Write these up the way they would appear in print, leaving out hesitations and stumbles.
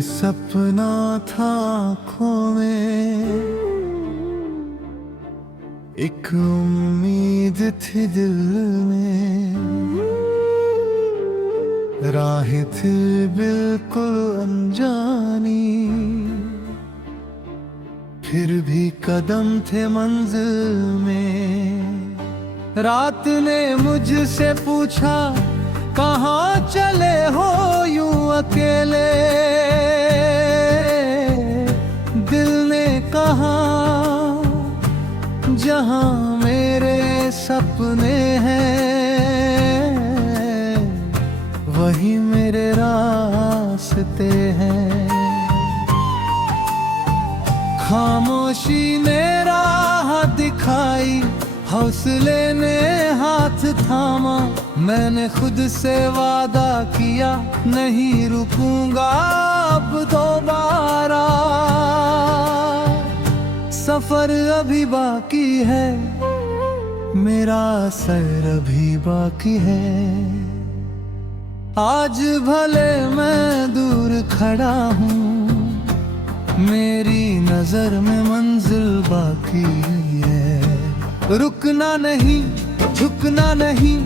सपना था आँखों में, एक उम्मीद थी दिल में, राहें थी बिल्कुल अनजानी, फिर भी कदम थे मंजिल में। रात ने मुझसे पूछा कहाँ चले हो यूं अकेले, दिल ने कहा जहां मेरे सपने हैं वही मेरे रास्ते हैं। खामोशी ने राह दिखाई, हौसले ने हाथ थामा, मैंने खुद से वादा किया नहीं रुकूंगा अब दोबारा। सफर अभी बाकी है, मेरा सर अभी बाकी है। आज भले मैं दूर खड़ा हूँ, मेरी नजर में मंजिल बाकी है। रुकना नहीं, झुकना नहीं,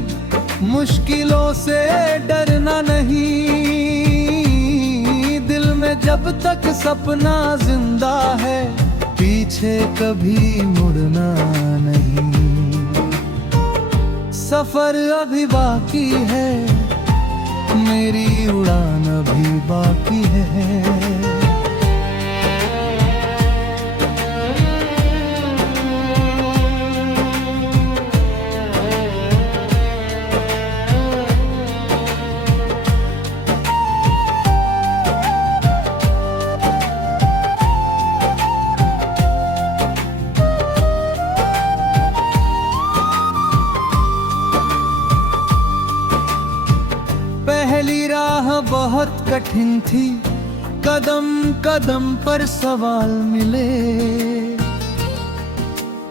मुश्किलों से डरना नहीं, दिल में जब तक सपना जिंदा है पीछे कभी मुड़ना नहीं। सफर अभी बाकी है, मेरी उड़ान अभी बाकी है। पहली राह बहुत कठिन थी, कदम कदम पर सवाल मिले,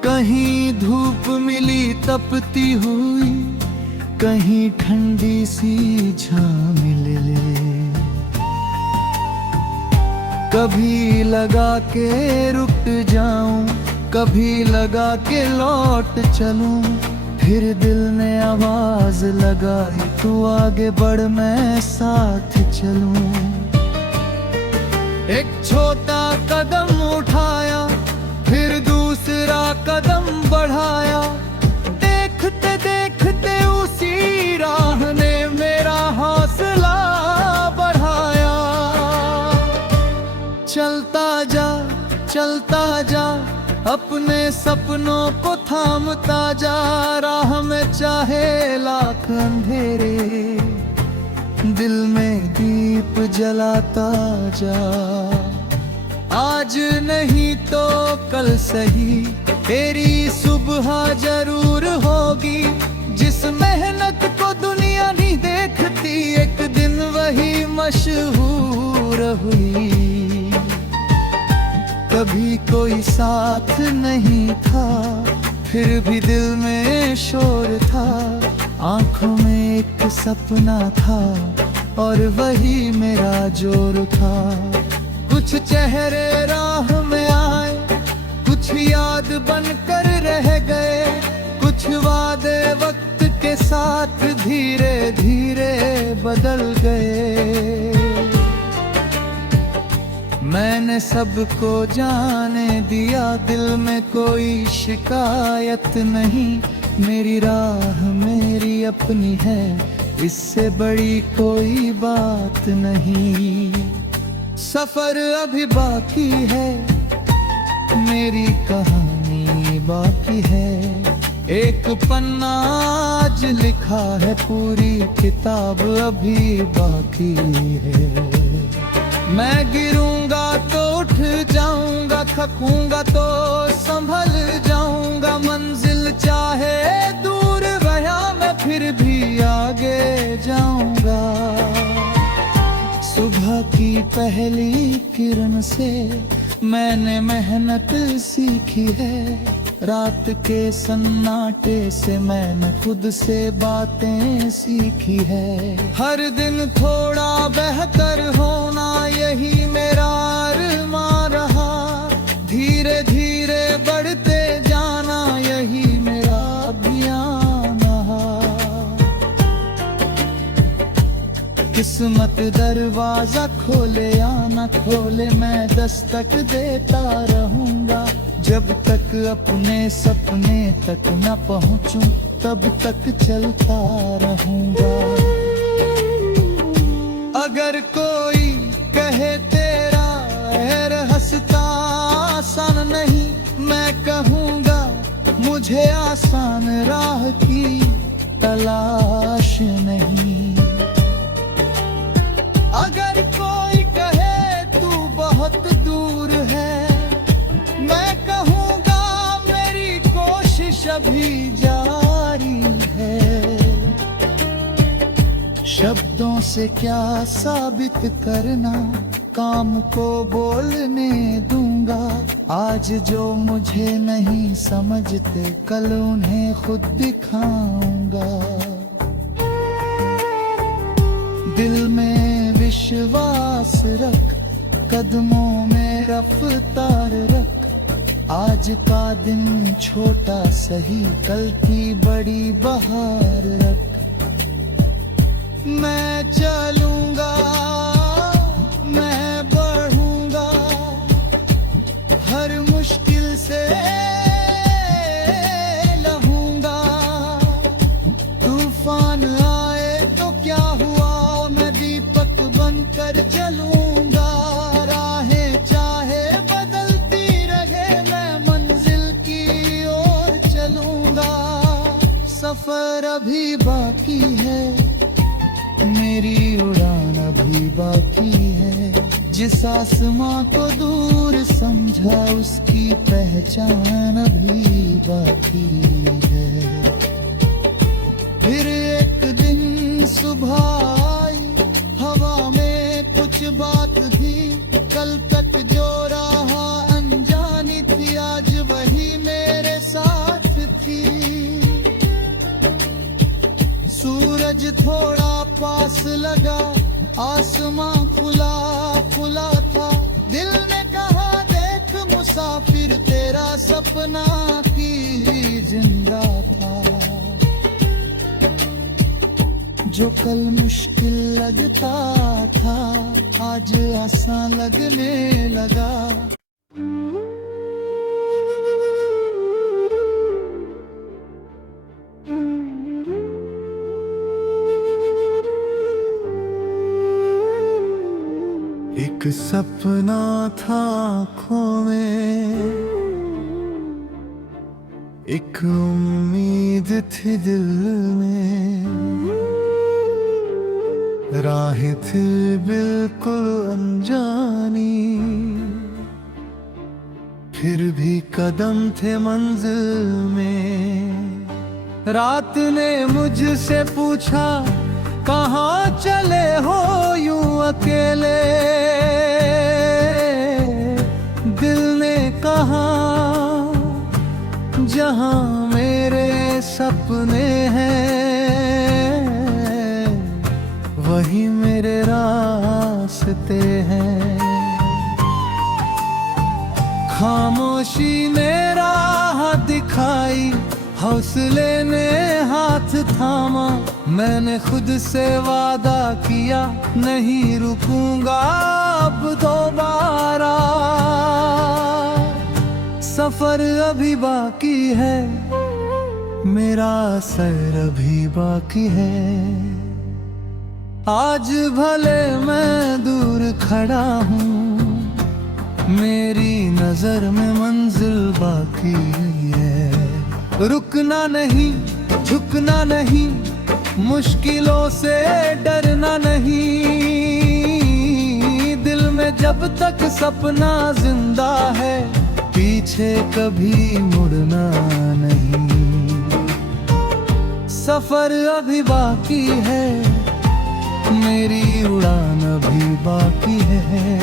कहीं धूप मिली तपती हुई, कहीं ठंडी सी छां मिले। कभी लगा के रुक जाऊं, कभी लगा के लौट चलूं, फिर दिल ने आवाज लगाई तू आगे बढ़ मैं साथ चलूं। एक छोटा कदम उठाया, फिर दूसरा कदम बढ़ाया, देखते देखते उसी राह ने मेरा हौसला बढ़ाया। चलता जा, चलता जा, अपने सपनों को थामता जा, राह में चाहे लाख अंधेरे, दिल में दीप जलाता जा। आज नहीं तो कल सही तेरी सुबह जरूर होगी, जिस मेहनत को दुनिया नहीं देखती एक दिन वही मशहूर हुई। कभी कोई साथ नहीं था, फिर भी दिल में शोर था, आंखों में एक सपना था और वही मेरा जोर था। कुछ चेहरे राह में आए, कुछ याद बनकर रह गए, कुछ वादे वक्त के साथ धीरे धीरे बदल गए। मैंने सबको जाने दिया, दिल में कोई शिकायत नहीं, मेरी राह मेरी अपनी है, इससे बड़ी कोई बात नहीं। सफर अभी बाकी है, मेरी कहानी बाकी है, एक पन्ना आज लिखा है, पूरी किताब अभी बाकी है। मैं गिरूंगा तो उठ जाऊंगा, थकूंगा तो संभल जाऊंगा, मंजिल चाहे दूर वहाँ मैं फिर भी आगे जाऊंगा। सुबह की पहली किरण से मैंने मेहनत सीखी है, रात के सन्नाटे से मैंने खुद से बातें सीखी है। हर दिन थोड़ा बेहतर होना यही मेरा अरमां रहा। धीरे धीरे बढ़ते जाना यही मेरा अभियान रहा। किस्मत दरवाजा खोले या न खोले मैं दस्तक देता रहूंगा। जब तक अपने सपने तक न पहुंचूं तब तक चलता रहूंगा। अगर कोई कहे तेरा रास्ता आसान नहीं, मैं कहूँगा मुझे आसान राह की तलाश नहीं। अगर कोई कहे तू बहुत दूर है, मैं कहूँगा मेरी कोशिश अभी जारी है। शब्दों से क्या साबित करना, काम को बोलने दूंगा। आज जो मुझे नहीं समझते कल उन्हें खुद दिखाऊंगा। दिल में विश्वास रख, कदमों में रफ्तार रख। आज का दिन छोटा सही, कल की बड़ी बहार रख। मैं चलूंगा, मैं बढ़ूंगा, हर मुश्किल से लहूंगा। तूफान आए तो क्या हुआ, मैं दीपक बनकर जलूंगा। राहें चाहे बदलती रहे, मैं मंजिल की ओर चलूंगा। सफर अभी बाकी है, मेरी उड़ान अभी बाकी है। जिस आसमां को दूर समझा उसकी पहचान अभी बाकी है। फिर एक दिन सुबह आई, हवा में कुछ बात थी। कल तक जो राह अनजानी थी, आज वही मेरे साथ थी। सूरज थोड़ा पास लगा, आसमां खुला खुला था। दिल ने कहा देख मुसाफिर, तेरा सपना की जिंदा था। जो कल मुश्किल लगता था, आज आसान लगने लगा। एक सपना था आँखों में, एक उम्मीद थी दिल में। राहें थी बिल्कुल अनजानी, फिर भी कदम थे मंजिल में। रात ने मुझसे पूछा कहाँ चले हो यूं अकेले। दिल ने कहा जहाँ मेरे सपने हैं, वही मेरे रास्ते हैं। खामोशी ने राह दिखाई, हौसले ने हाथ थामा। मैंने खुद से वादा किया, नहीं रुकूंगा अब दोबारा। सफर अभी बाकी है, मेरा सर अभी बाकी है। आज भले मैं दूर खड़ा हूँ, मेरी नजर में मंजिल बाकी है। रुकना नहीं, झुकना नहीं, मुश्किलों से डरना नहीं। दिल में जब तक सपना जिंदा है, पीछे कभी मुड़ना नहीं। सफर अभी बाकी है, मेरी उड़ान अभी बाकी है।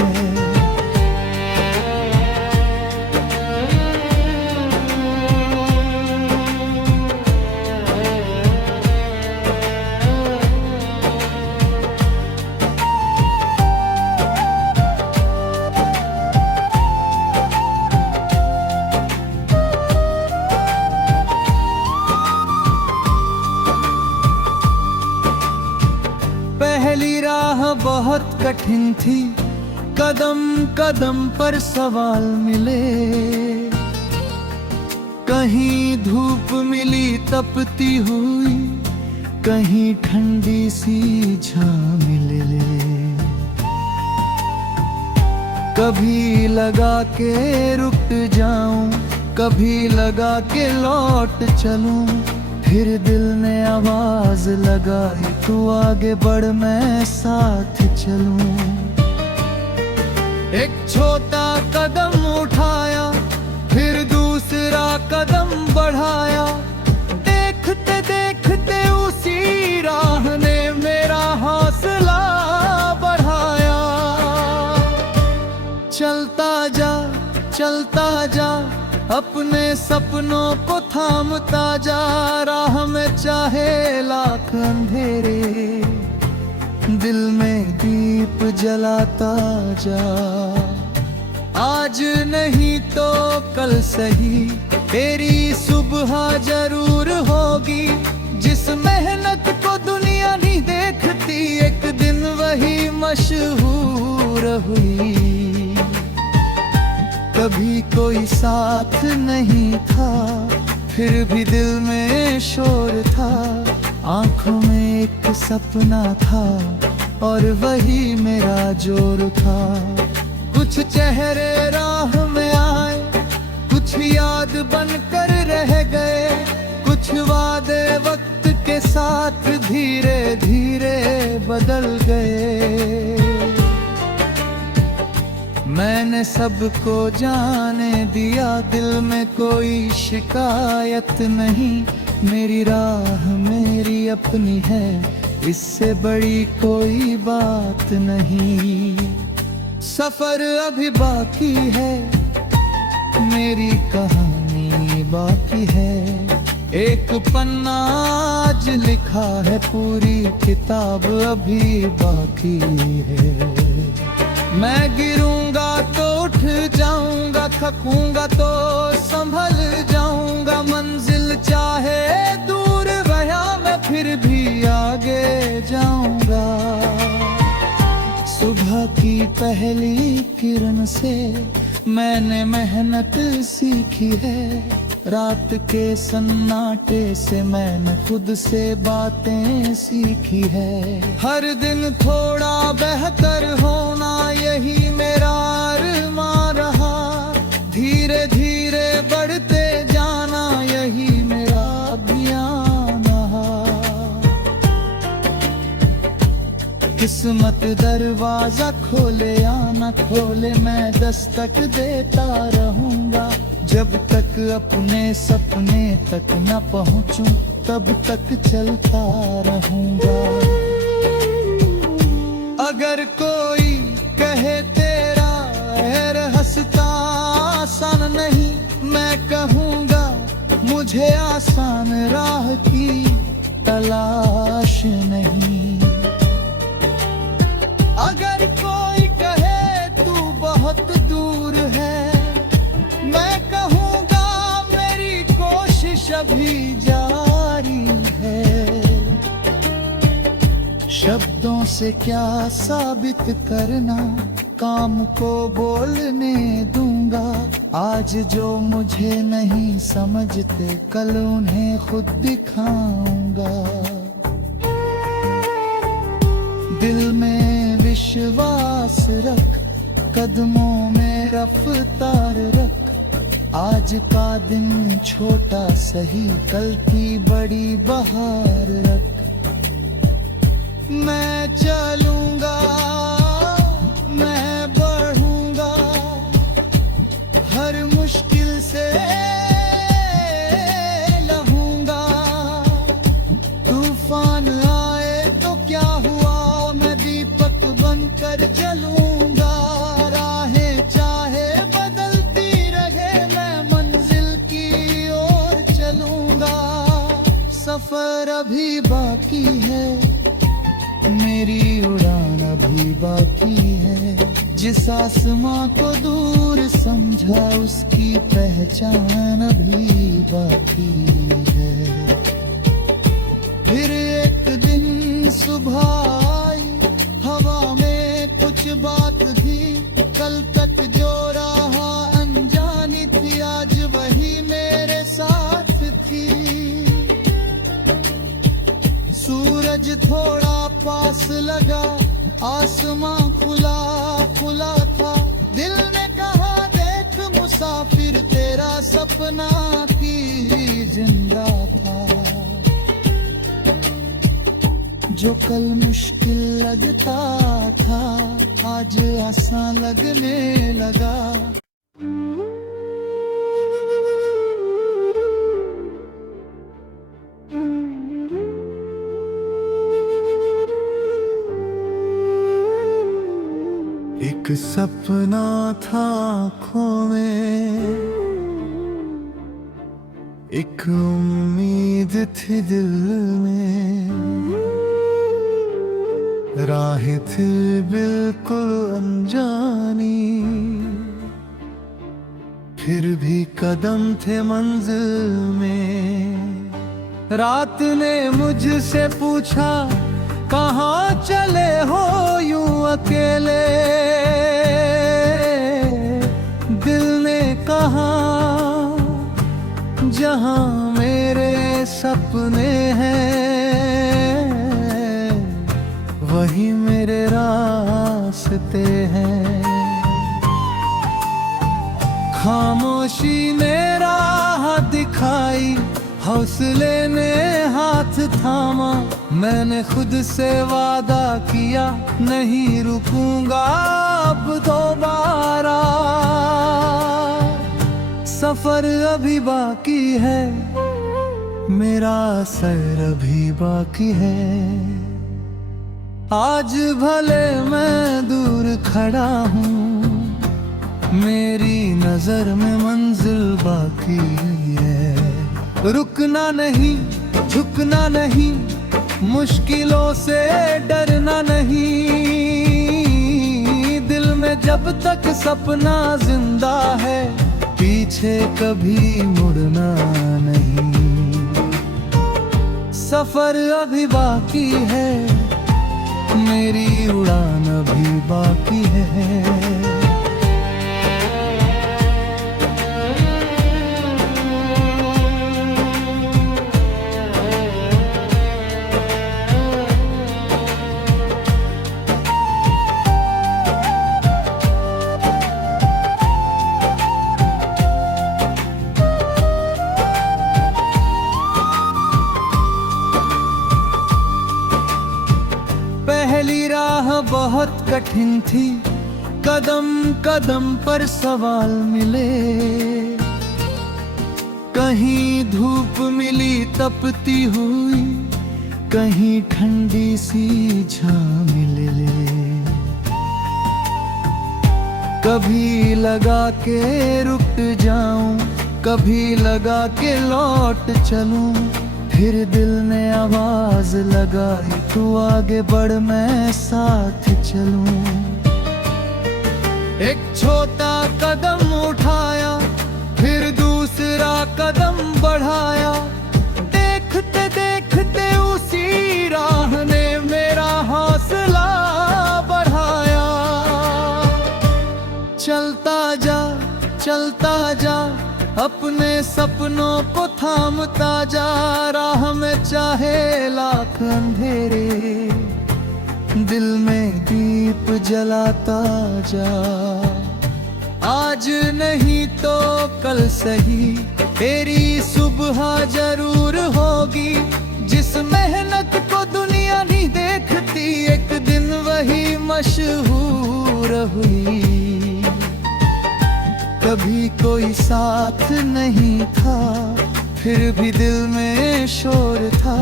कठिन थी, कदम कदम पर सवाल मिले। कहीं धूप मिली तपती हुई, कहीं ठंडी सी छाँव मिले। कभी लगा के रुक जाऊं, कभी लगा के लौट चलूं, फिर दिल ने आवाज लगाई, तू आगे बढ़ मैं साथ चलूं। एक छोटा कदम उठाया, फिर दूसरा कदम बढ़ाया, देखते देखते उसी राह ने मेरा हौसला बढ़ाया। चलता जा अपने सपनों को थामता जा, राह में चाहे लाख अंधेरे, दिल में दीप जलाता जा। आज नहीं तो कल सही, तेरी सुबह जरूर होगी। जिस मेहनत को दुनिया नहीं देखती, एक दिन वही मशहूर हुई। कभी कोई साथ नहीं था, फिर भी दिल में शोर था। आंखों में एक सपना था, और वही मेरा जोर था। कुछ चेहरे राह में आए, कुछ याद बनकर रह गए, कुछ वादे वक्त के साथ धीरे धीरे बदल गए। मैंने सबको जाने दिया, दिल में कोई शिकायत नहीं। मेरी राह मेरी अपनी है, इससे बड़ी कोई बात नहीं। सफर अभी बाकी है, मेरी कहानी बाकी है। एक पन्ना आज लिखा है, पूरी किताब अभी बाकी है। मैं गिरूंगा तो उठ जाऊंगा, थकूंगा तो संभल जाऊंगा। मंजिल चाहे दूर गया, मैं फिर भी आगे जाऊंगा। सुबह की पहली किरण से मैंने मेहनत सीखी है। रात के सन्नाटे से मैंने खुद से बातें सीखी है। हर दिन थोड़ा बेहतर होना, यही मेरा अरमान रहा। धीरे धीरे बढ़ते जाना, यही मेरा अभियान रहा। किस्मत दरवाजा खोले या न खोले, मैं दस्तक देता रहूंगा। जब तक अपने सपने तक न पहुंचूं, तब तक चलता रहूंगा। अगर कोई कहे तेरा रास्ता आसान नहीं, मैं कहूँगा मुझे आसान राह की तलाश नहीं। अगर कोई कहे तू बहुत दूर है, मैं कहूँगा मेरी कोशिश अभी जारी है। शब्दों से क्या साबित करना, काम को बोलने दूंगा। आज जो मुझे नहीं समझते, कल उन्हें खुद दिखाऊंगा। दिल में विश्वास रख, कदमों में रफ्तार रख। आज का दिन छोटा सही, कल की बड़ी बहार रख। मैं चलूंगा, मैं बढ़ूंगा, हर मुश्किल से लहूंगा। तूफान आए तो क्या हुआ, मैं दीपक बनकर जलूंगा। राहें चाहे बदलती रहे, मैं मंजिल की ओर चलूंगा। सफर अभी बाकी है, मेरी उड़ान अभी बाकी है। जिस आसमां को दूर समझा, उसकी पहचान अभी बाकी है। फिर एक दिन सुबह आई, हवा में कुछ बात थी, कल तक जो रहा अनजानी थी, आज वही मेरे साथ थी। सूरज थोड़ा पास लगा, आसमां खुला खुला था, दिल ने कहा देख मुसाफिर तेरा सपना की जिंदा था। जो कल मुश्किल लगता था, आज आसान लगने लगा। एक सपना था आँखों में, एक उम्मीद थी दिल में, राहें थी बिल्कुल अनजानी, फिर भी कदम थे मंजिल में। रात ने मुझसे पूछा कहाँ चले हो यूं अकेले, दिल ने कहा जहां मेरे सपने हैं, वही मेरे रास्ते हैं। खामोशी ने राह दिखाई, हौसले ने हाथ थामा, मैंने खुद से वादा किया नहीं रुकूंगा अब दोबारा। सफर अभी बाकी है, मेरा सर अभी बाकी है। आज भले मैं दूर खड़ा हूँ, मेरी नजर में मंजिल बाकी है। रुकना नहीं, झुकना नहीं, मुश्किलों से डरना नहीं, दिल में जब तक सपना जिंदा है, पीछे कभी मुड़ना नहीं। सफर अभी बाकी है, मेरी उड़ान अभी बाकी है। पहली राह बहुत कठिन थी, कदम कदम पर सवाल मिले, कहीं धूप मिली तपती हुई, कहीं ठंडी सी छां मिले। कभी लगा के रुक जाऊं, कभी लगा के लौट चलूं, फिर दिल ने आवाज लगाई तू आगे बढ़ मैं साथ चलूं। एक छोटा कदम उठाया, फिर दूसरा कदम बढ़ाया, देखते देखते उसी राह ने मेरा हौसला बढ़ाया। चलता जा, चलता जा, अपने सपनों को थामता जा, राह में चाहे लाख अंधेरे, दिल में दीप जलाता जा। आज नहीं तो कल सही, तेरी सुबह जरूर होगी, जिस मेहनत को दुनिया नहीं देखती, एक दिन वही मशहूर हुई। कभी कोई साथ नहीं था, फिर भी दिल में शोर था,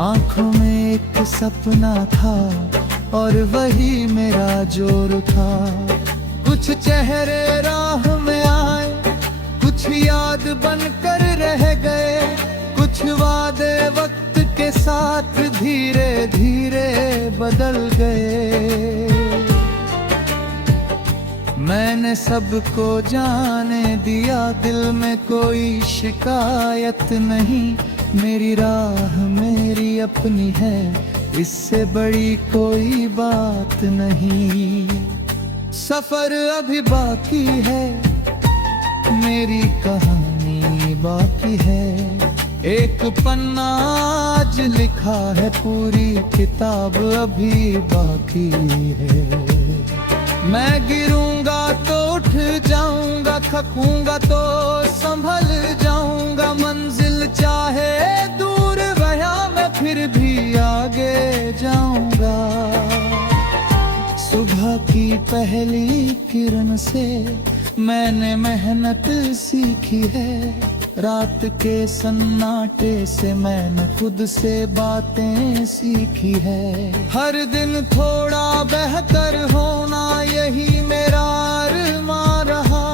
आंखों में एक सपना था, और वही मेरा जोर था। कुछ चेहरे राह में आए, कुछ याद बनकर रह गए, कुछ वादे वक्त के साथ धीरे धीरे बदल गए। मैंने सबको जाने दिया, दिल में कोई शिकायत नहीं, मेरी राह मेरी अपनी है, इससे बड़ी कोई बात नहीं। सफर अभी बाकी है, मेरी कहानी बाकी है। एक पन्ना आज लिखा है, पूरी किताब अभी बाकी है। मैं गिरूंगा तो उठ जाऊंगा, थकूंगा तो संभल जाऊंगा। मंजिल चाहे दूर रहा, मैं फिर भी आगे जाऊंगा। सुबह की पहली किरण से मैंने मेहनत सीखी है। रात के सन्नाटे से मैंने खुद से बातें सीखी है। हर दिन थोड़ा बेहतर होना, यही मेरा अरमान रहा।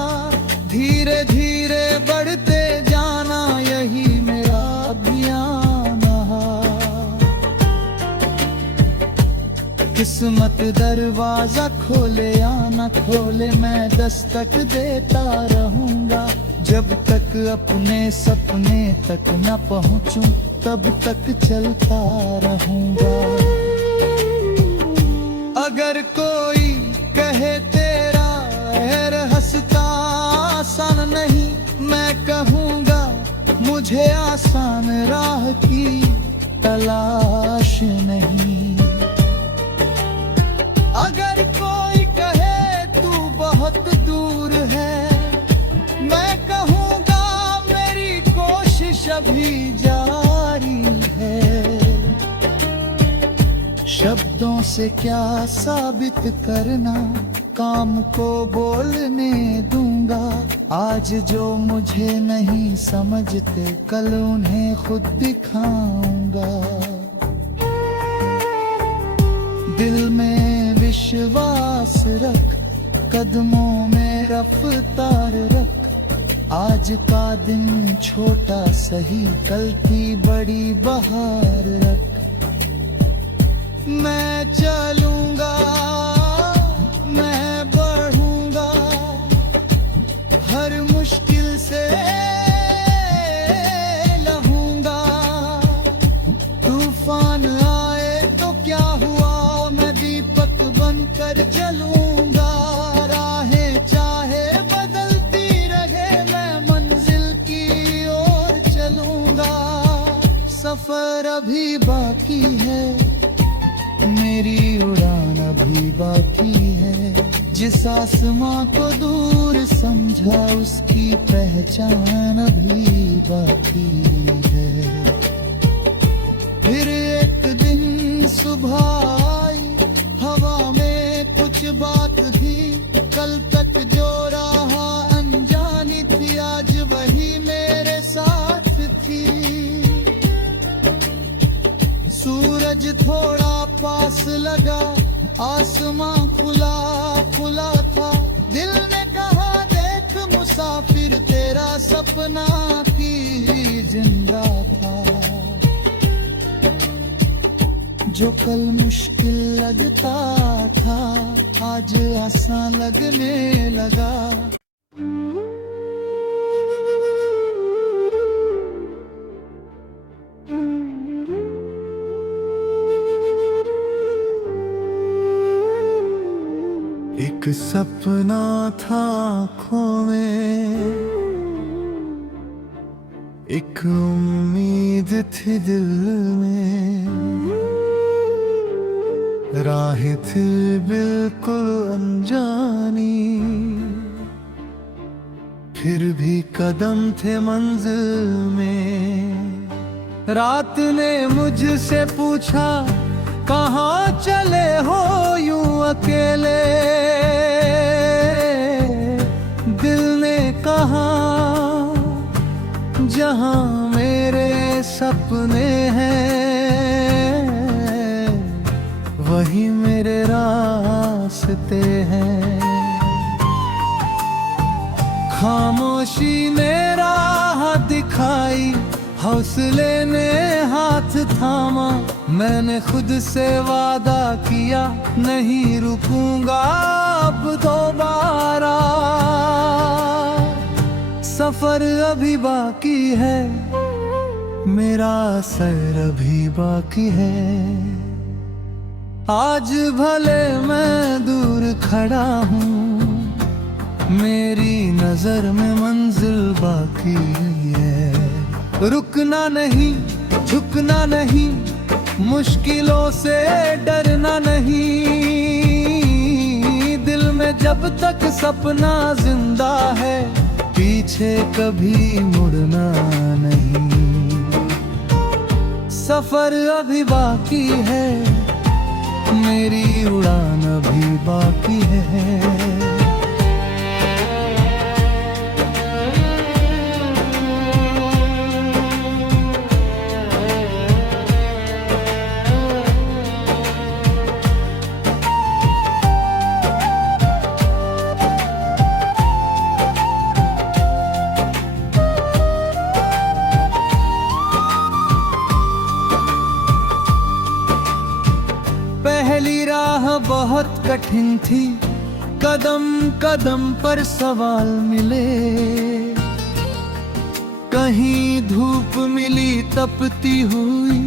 धीरे धीरे बढ़ते जाना, यही मेरा अभियान रहा। किस्मत दरवाजा खोले या न खोले, मैं दस्तक देता रहूंगा। जब तक अपने सपने तक न पहुंचूं, तब तक चलता रहूंगा। अगर कोई कहे तेरा रास्ता आसान नहीं, मैं कहूँगा मुझे आसान राह की तलाश नहीं। अगर कोई कहे तू बहुत दूर है, मैं कहूँगा मेरी कोशिश अभी जारी है। शब्दों से क्या साबित करना, काम को बोलने दूंगा। आज जो मुझे नहीं समझते, कल उन्हें खुद दिखाऊंगा। दिल में विश्वास रख, कदमों में रफ्तार रख। आज का दिन छोटा सही, कल की बड़ी बहार रख। मैं चलूंगा, मैं बढ़ूंगा, हर मुश्किल से लहूंगा। तूफान आए तो क्या हुआ, मैं दीपक बनकर जलूंगा। राहें चाहे बदलती रहे, मैं मंजिल की ओर चलूंगा। सफर अभी बाकी है, मेरी उड़ान अभी बाकी है। जिस आसमां को दूर समझा, उसकी पहचान अभी बाकी है। फिर एक दिन सुबह आई, हवा में कुछ बात थी। कल तक जो रहा अनजानी थी, आज वही मेरे साथ थी। सूरज थोड़ा पास लगा, आसमां खुला खुला था। दिल ने कहा देख मुसाफिर, तेरा सपना की जिंदा था। जो कल मुश्किल लगता था, आज आसान लगने लगा। एक सपना था आँखों में, एक उम्मीद थी दिल में। राहें थी बिल्कुल अनजानी, फिर भी कदम थे मंजिल में। रात ने मुझसे पूछा, कहाँ चले हो यूं अकेले। दिल ने कहा, जहाँ मेरे सपने हैं, वही मेरे रास्ते हैं। खामोशी ने राह दिखाई, हौसले ने हाथ थामा। मैंने खुद से वादा किया, नहीं रुकूंगा अब दोबारा। सफर अभी बाकी है, मेरा सर अभी बाकी है। आज भले मैं दूर खड़ा हूँ, मेरी नजर में मंजिल बाकी है। रुकना नहीं, झुकना नहीं, मुश्किलों से डरना नहीं। दिल में जब तक सपना जिंदा है, पीछे कभी मुड़ना नहीं। सफर अभी बाकी है, मेरी उड़ान अभी बाकी है। पहली राह बहुत कठिन थी, कदम कदम पर सवाल मिले। कहीं धूप मिली तपती हुई,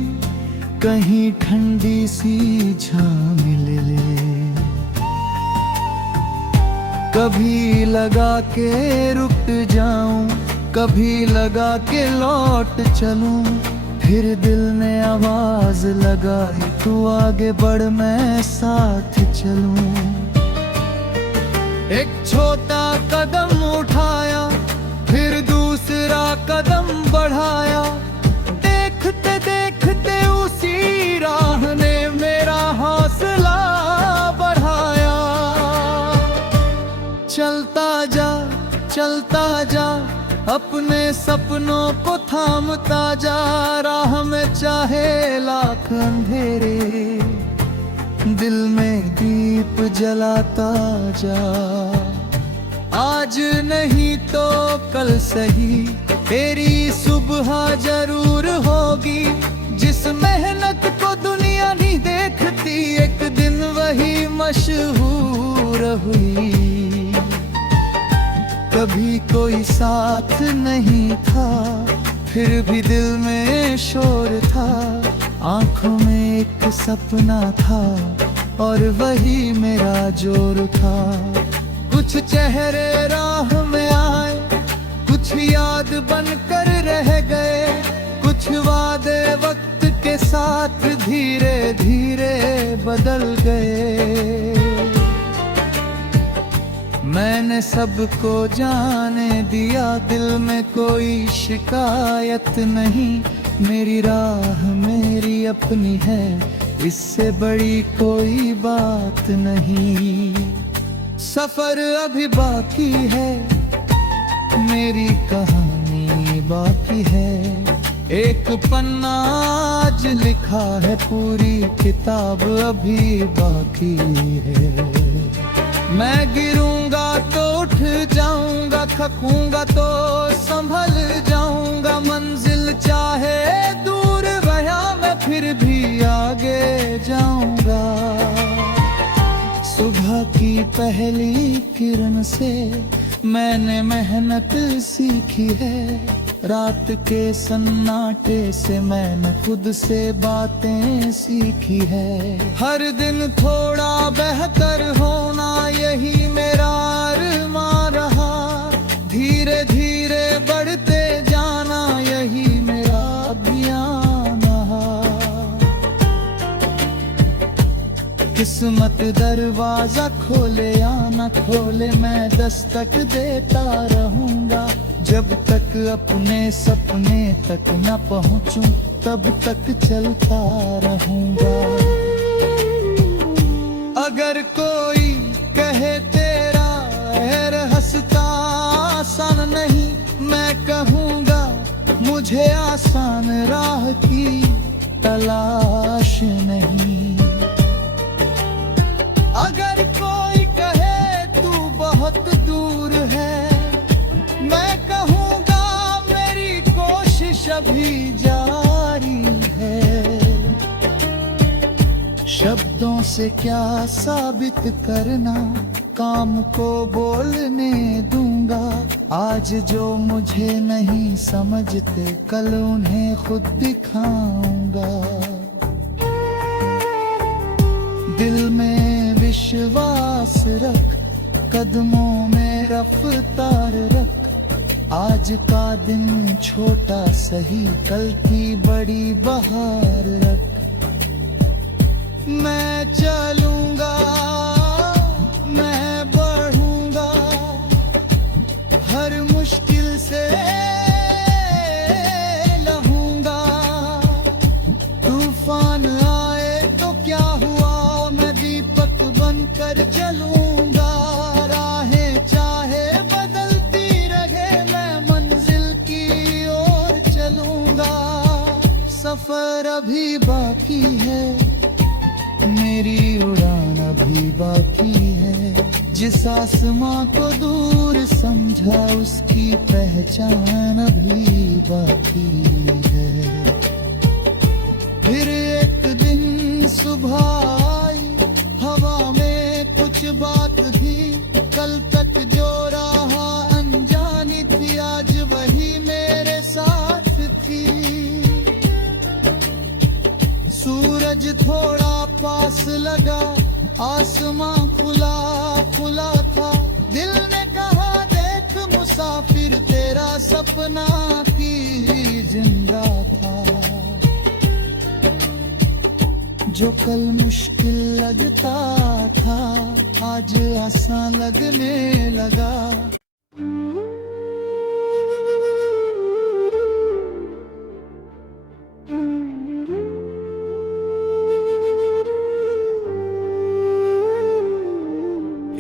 कहीं ठंडी सी छां मिले। कभी लगा के रुक जाऊं, कभी लगा के लौट चलूं। फिर दिल ने आवाज लगाई, तू आगे बढ़ मैं साथ चलूं। एक छोटा कदम उठाया, फिर दूसरा कदम बढ़ाया। देखते देखते उसी राह ने मेरा हौसला बढ़ाया। चलता जा, चलता जा, अपने सपनों को थामता जा। राह में चाहे लाख अंधेरे, दिल में दीप जलाता जा। आज नहीं तो कल सही, तेरी सुबह जरूर होगी। जिस मेहनत को दुनिया नहीं देखती, एक दिन वही मशहूर हुई। कभी कोई साथ नहीं था, फिर भी दिल में शोर था। आंखों में एक सपना था, और वही मेरा जोर था। कुछ चेहरे राह में आए, कुछ याद बनकर रह गए। कुछ वादे वक्त के साथ धीरे धीरे बदल गए। मैंने सबको जाने दिया, दिल में कोई शिकायत नहीं। मेरी राह मेरी अपनी है, इससे बड़ी कोई बात नहीं। सफर अभी बाकी है, मेरी कहानी बाकी है। एक पन्ना आज लिखा है, पूरी किताब अभी बाकी है। मैं गिरूंगा तो उठ जाऊंगा, थकूंगा तो संभल जाऊंगा। मंजिल चाहे दूर वहाँ मैं फिर भी आगे जाऊंगा। सुबह की पहली किरण से मैंने मेहनत सीखी है। रात के सन्नाटे से मैंने खुद से बातें सीखी है। हर दिन थोड़ा बेहतर होना, यही मेरा अरमान रहा। धीरे धीरे बढ़ते जाना, यही मेरा अभियान रहा। किस्मत दरवाजा खोले या न खोले, मैं दस्तक देता रहूंगा। जब तक अपने सपने तक न पहुंचूं, तब तक चलता रहूंगा। अगर कोई कहे तेरा रास्ता आसान नहीं, मैं कहूँगा मुझे आसान राह की तलाश नहीं। अगर कोई कहे तू बहुत दूर है, मैं कहूँगा मेरी कोशिश अभी जारी है। शब्दों से क्या साबित करना, काम को बोलने दूंगा। आज जो मुझे नहीं समझते, कल उन्हें खुद दिखाऊंगा। दिल में विश्वास रख, कदमों में रफ्तार रख। आज का दिन छोटा सही, कल की बड़ी बहार रख। मैं चलूंगा, मैं बढ़ूंगा, हर मुश्किल से लहूंगा। तूफान आए तो क्या हुआ, मैं दीपक बनकर जलूंगा। राहें चाहे बदलती रहे, मैं मंजिल की ओर चलूंगा। सफर अभी बाकी है, मेरी उड़ान अभी बाकी है। जिस आसमां को दूर समझा, उसकी पहचान अभी बाकी है। फिर एक दिन सुबह आई, हवा में कुछ बात थी। कल तक जो रहा अनजानी थी, आज वही मेरे साथ थी। सूरज थोड़ा पास लगा, आसमां खुला खुला था। दिल ने कहा देख मुसाफिर, तेरा सपना की जिंदा था। जो कल मुश्किल लगता था, आज आसान लगने लगा।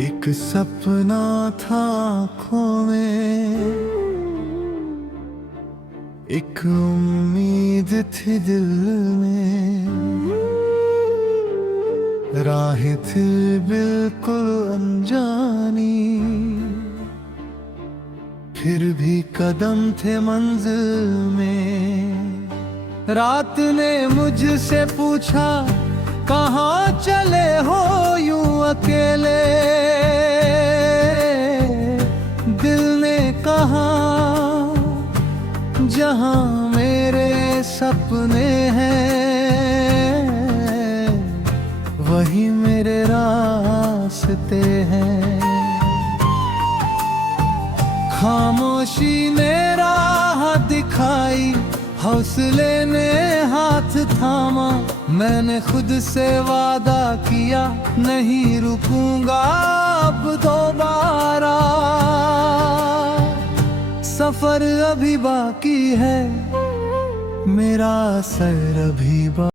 एक सपना था आँखों में, एक उम्मीद थी दिल में। राहें थी बिल्कुल अनजानी, फिर भी कदम थे मंजिल में। रात ने मुझसे पूछा, कहाँ चले हो यूं अकेले। दिल ने कहा, जहां मेरे सपने हैं, वही मेरे रास्ते हैं। खामोशी ने राह दिखाई, हौसले ने हाथ थामा। मैंने खुद से वादा किया, नहीं रुकूंगा अब दोबारा। सफर अभी बाकी है, मेरा सर अभी